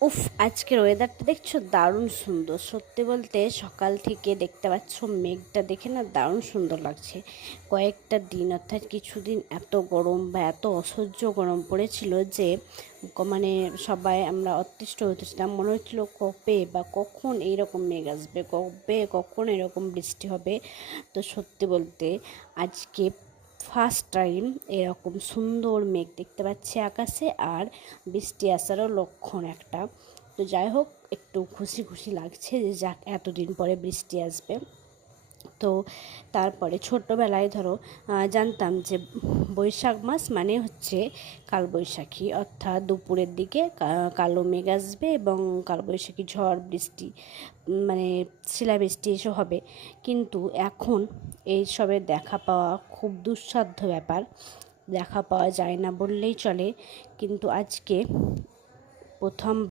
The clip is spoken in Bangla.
উফ, আজকের ওয়েদারটা দেখছো, দারুণ সুন্দর। সত্যি বলতে সকাল থেকে দেখতে পাচ্ছ মেঘটা দেখে না দারুণ সুন্দর লাগছে। কয়েকটা দিন অর্থাৎ কিছুদিন এত গরম বা এত অসহ্য গরম পড়েছিল যে মানে সবাই আমরা অতিষ্ঠ হতেছিলাম। মনে হচ্ছিল কবে বা কখন এইরকম মেঘ আসবে, কখন এরকম বৃষ্টি হবে। তো সত্যি বলতে আজকে ফার্স্ট টাইম এরকম সুন্দর মেঘ দেখতে পাচ্ছি আকাশে, আর বৃষ্টি আসারও লক্ষণ একটা। তো যাই হোক, একটু খুশি খুশি লাগছে যে যাক এতদিন পরে বৃষ্টি আসবে। তো তারপরে ছোট্টবেলায় ধরো জানতাম যে বৈশাখ মাস মানে হচ্ছে কালবৈশাখী, অর্থাৎ দুপুরের দিকে কালো মেঘ আসবে এবং কালবৈশাখী ঝড় বৃষ্টি, মানে শিলাবৃষ্টি এসব হবে। কিন্তু এখন এইসবের দেখা পাওয়া খুব দুঃসাধ্য ব্যাপার, দেখা পাওয়া যায় না বললেই চলে। কিন্তু আজকে প্রথম